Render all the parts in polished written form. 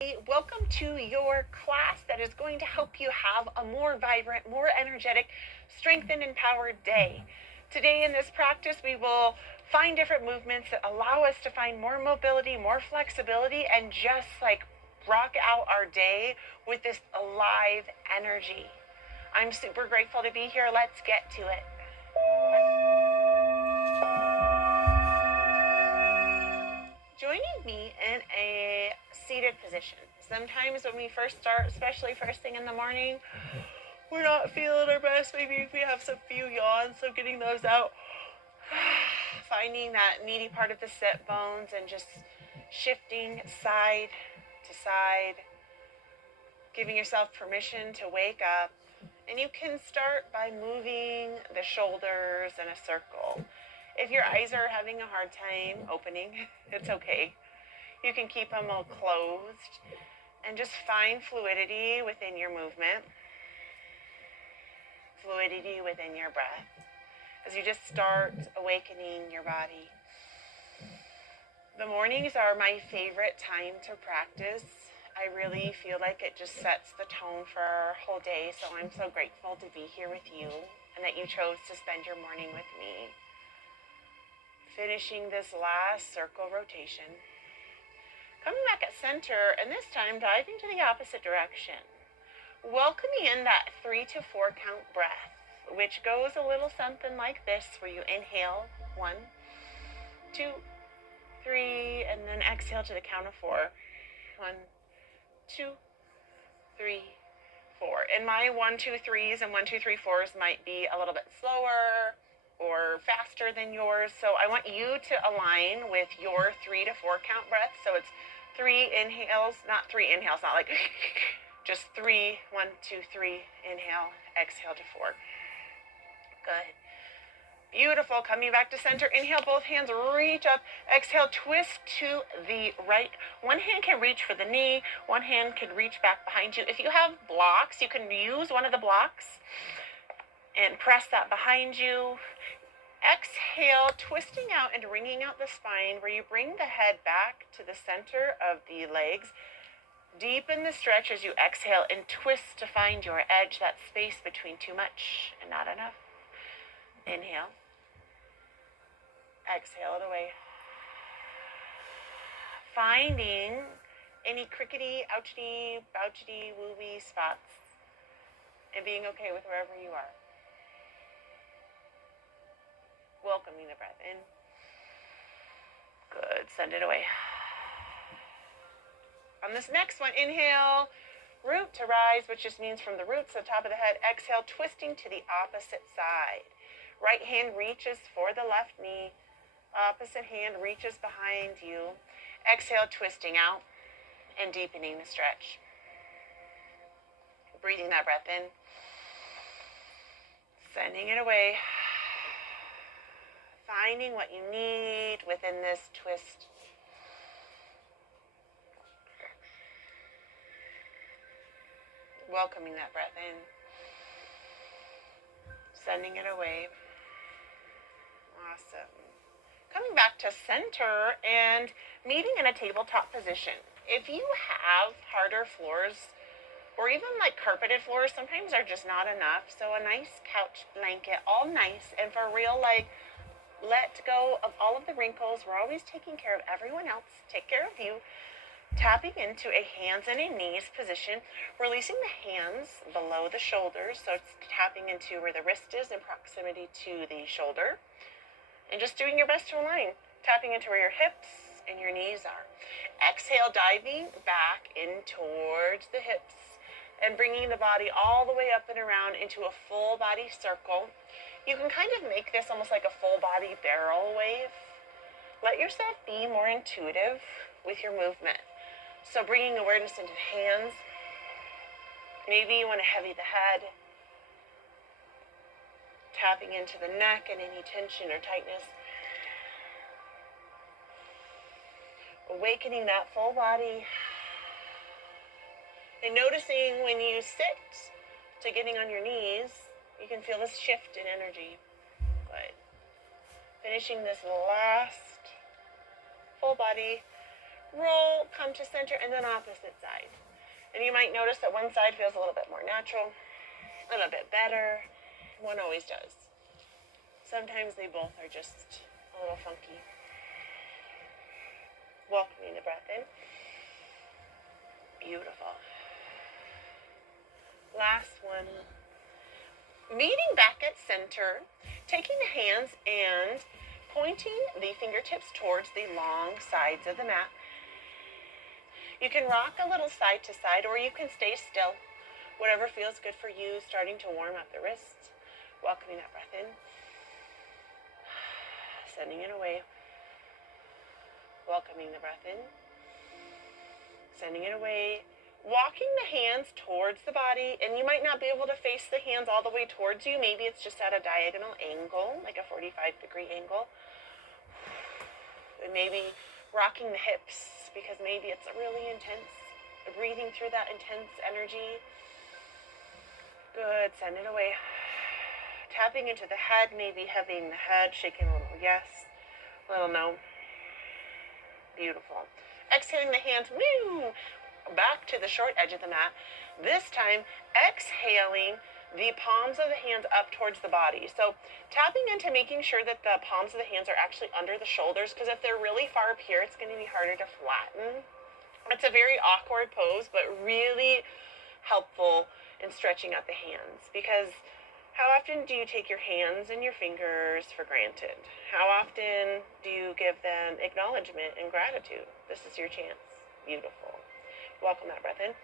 Welcome to your class that is going to help you have a more vibrant, more energetic, strengthened, empowered day. Today in this practice, we will find different movements that allow us to find more mobility, more flexibility, and just rock out our day with this alive energy. I'm super grateful to be here. Let's get to it. Joining me in a seated position. Sometimes when we first start, especially first thing in the morning, we're not feeling our best. Maybe if we have some few yawns, so getting those out. Finding that meaty part of the sit bones and just shifting side to side. Giving yourself permission to wake up. And you can start by moving the shoulders in a circle. If your eyes are having a hard time opening, it's okay. You can keep them all closed and just find fluidity within your movement, fluidity within your breath, as you just start awakening your body. The mornings are my favorite time to practice. I really feel like it just sets the tone for our whole day, so I'm so grateful to be here with you and that you chose to spend your morning with me. Finishing this last circle rotation. Coming back at center, and this time diving to the opposite direction. Welcoming in that 3 to 4 count breath, which goes a little something like this, where you inhale 1, 2, 3, and then exhale to the count of 4. 1, 2, 3, 4. And my 1, 2, 3s and 1, 2, 3, 4s might be a little bit slower or faster than yours. So I want you to align with your 3 to 4 count breath. So it's 3 inhales, not 3 inhales, not like just 3, 1, 2, 3, inhale, exhale to 4. Good. Beautiful. Coming back to center. Inhale, both hands reach up. Exhale, twist to the right. One hand can reach for the knee. One hand can reach back behind you. If you have blocks, you can use one of the blocks and press that behind you. Exhale, twisting out and wringing out the spine, where you bring the head back to the center of the legs. Deepen the stretch as you exhale and twist to find your edge, that space between too much and not enough. Inhale. Exhale it away. Finding any crickety, ouchity, bouchity, woobie spots and being okay with wherever you are. Welcoming the breath in. Good. Send it away. On this next one, inhale, root to rise, which just means from the roots to the top of the head. Exhale, twisting to the opposite side. Right hand reaches for the left knee. Opposite hand reaches behind you. Exhale, twisting out and deepening the stretch. Breathing that breath in. Sending it away. Finding what you need within this twist. Welcoming that breath in. Sending it away. Awesome. Coming back to center and meeting in a tabletop position. If you have harder floors or even carpeted floors, sometimes are just not enough. So a nice couch blanket, all nice and for real, let go of all of the wrinkles. We're always taking care of everyone else. Take care of you. Tapping into a hands and a knees position, releasing the hands below the shoulders. So it's tapping into where the wrist is in proximity to the shoulder. And just doing your best to align. Tapping into where your hips and your knees are. Exhale, diving back in towards the hips and bringing the body all the way up and around into a full body circle. You can kind of make this almost like a full body barrel wave. Let yourself be more intuitive with your movement. So bringing awareness into the hands. Maybe you want to heavy the head. Tapping into the neck and any tension or tightness. Awakening that full body. And noticing when you sit to getting on your knees, you can feel this shift in energy. Good. Finishing this last full body roll, come to center, and then opposite side. And you might notice that one side feels a little bit more natural, a little bit better. One always does. Sometimes they both are just a little funky. Welcoming the breath in. Beautiful. Last one. Meeting back at center, taking the hands and pointing the fingertips towards the long sides of the mat. You can rock a little side to side, or you can stay still. Whatever feels good for you, starting to warm up the wrists. Welcoming that breath in. Sending it away. Welcoming the breath in. Sending it away. Walking the hands towards the body, and you might not be able to face the hands all the way towards you. Maybe it's just at a diagonal angle, like a 45-degree angle. And maybe rocking the hips, because maybe it's really intense. Breathing through that intense energy. Good, send it away. Tapping into the head, maybe having the head, shaking a little yes, a little no. Beautiful. Exhaling the hands, woo, back to the short edge of the mat. This time, exhaling the palms of the hands up towards the body. So tapping into making sure that the palms of the hands are actually under the shoulders, because if they're really far up here, it's going to be harder to flatten. It's a very awkward pose, but really helpful in stretching out the hands, because how often do you take your hands and your fingers for granted? How often do you give them acknowledgement and gratitude? This is your chance. Beautiful. Welcome that breath in.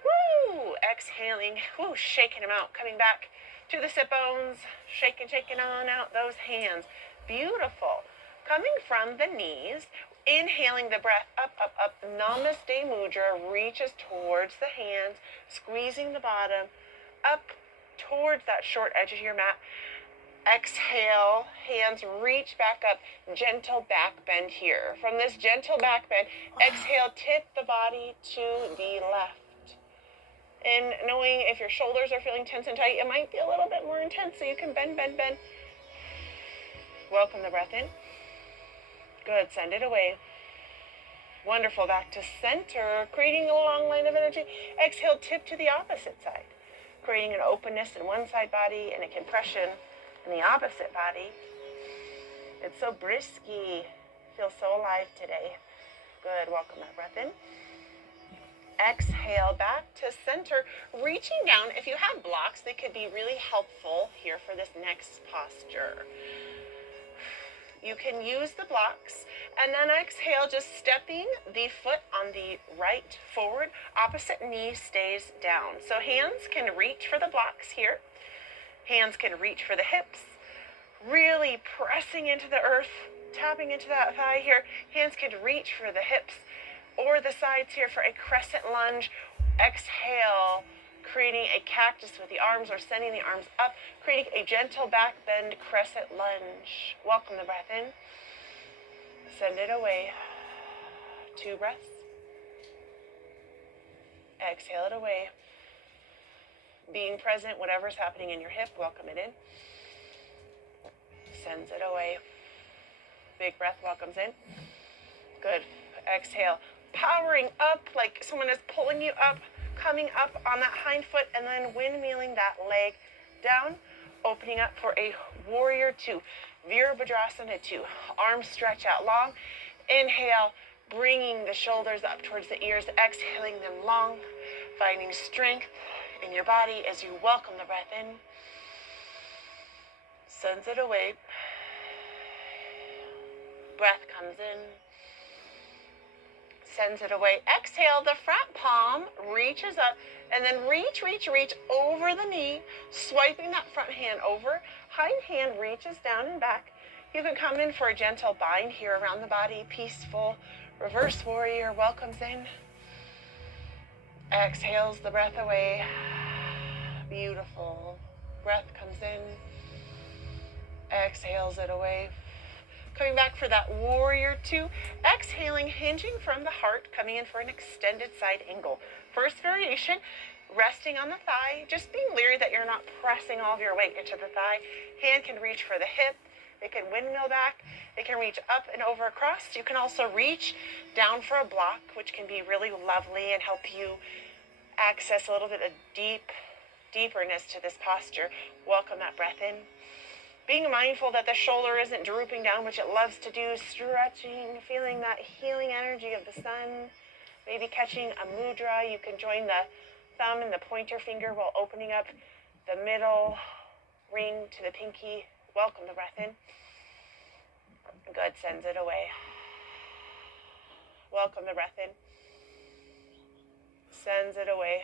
Woo! Exhaling. Woo! Shaking them out. Coming back to the sit bones. Shaking on out those hands. Beautiful. Coming from the knees. Inhaling the breath up, up, up. Namaste Mudra reaches towards the hands. Squeezing the bottom. Up towards that short edge of your mat. Exhale, hands reach back up, gentle back bend here. From this gentle back bend, exhale, tip the body to the left. And knowing if your shoulders are feeling tense and tight, it might be a little bit more intense, so you can bend. Welcome the breath in. Good, send it away. Wonderful, back to center, creating a long line of energy. Exhale, tip to the opposite side, creating an openness in one side body and a compression in the opposite body. It's so brisky. Feels so alive today. Good. Welcome that breath in. Exhale back to center. Reaching down. If you have blocks, they could be really helpful here for this next posture. You can use the blocks, and then exhale, just stepping the foot on the right forward. Opposite knee stays down. So hands can reach for the blocks here. Hands can reach for the hips. Really pressing into the earth, tapping into that thigh here. Hands can reach for the hips or the sides here for a crescent lunge. Exhale, creating a cactus with the arms or sending the arms up, creating a gentle back bend crescent lunge. Welcome the breath in. Send it away. 2 breaths. Exhale it away. Being present, whatever's happening in your hip, welcome it in. Sends it away. Big breath welcomes in. Good. Exhale. Powering up like someone is pulling you up, coming up on that hind foot, and then windmilling that leg down, opening up for a warrior 2. Virabhadrasana 2. Arms stretch out long. Inhale, bringing the shoulders up towards the ears, exhaling them long, finding strength in your body as you welcome the breath in. Sends it away. Breath comes in. Sends it away. Exhale, the front palm reaches up, and then reach over the knee, swiping that front hand over. Hind hand reaches down and back. You can come in for a gentle bind here around the body. Peaceful. Reverse warrior welcomes in. Exhales the breath away. Beautiful. Breath comes in. Exhales it away. Coming back for that warrior 2. Exhaling, hinging from the heart, coming in for an extended side angle. First variation, resting on the thigh, just being leery that you're not pressing all of your weight into the thigh. Hand can reach for the hip. It can windmill back. It can reach up and over across. You can also reach down for a block, which can be really lovely and help you access a little bit of deeperness to this posture. Welcome that breath in. Being mindful that the shoulder isn't drooping down, which it loves to do, stretching, feeling that healing energy of the sun. Maybe catching a mudra. You can join the thumb and the pointer finger while opening up the middle ring to the pinky. Welcome the breath in. Good, sends it away. Welcome the breath in. Sends it away.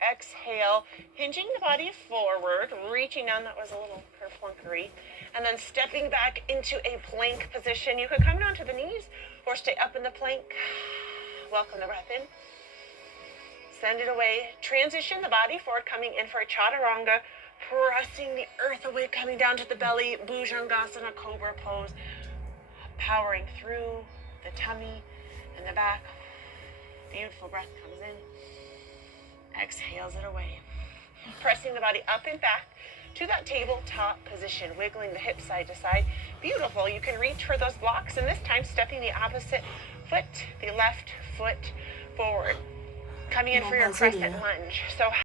Exhale, hinging the body forward, reaching down. That was a little kerflunkery. And then stepping back into a plank position. You can come down to the knees or stay up in the plank. Welcome the breath in. Send it away. Transition the body forward, coming in for a chaturanga, pressing the earth away, coming down to the belly, bhujangasana, cobra pose, powering through the tummy and the back. Beautiful breath comes in. Exhales it away. Pressing the body up and back to that tabletop position, wiggling the hips side to side. Beautiful. You can reach for those blocks, and this time stepping the opposite foot, the left foot forward. Coming in for your crescent lunge. So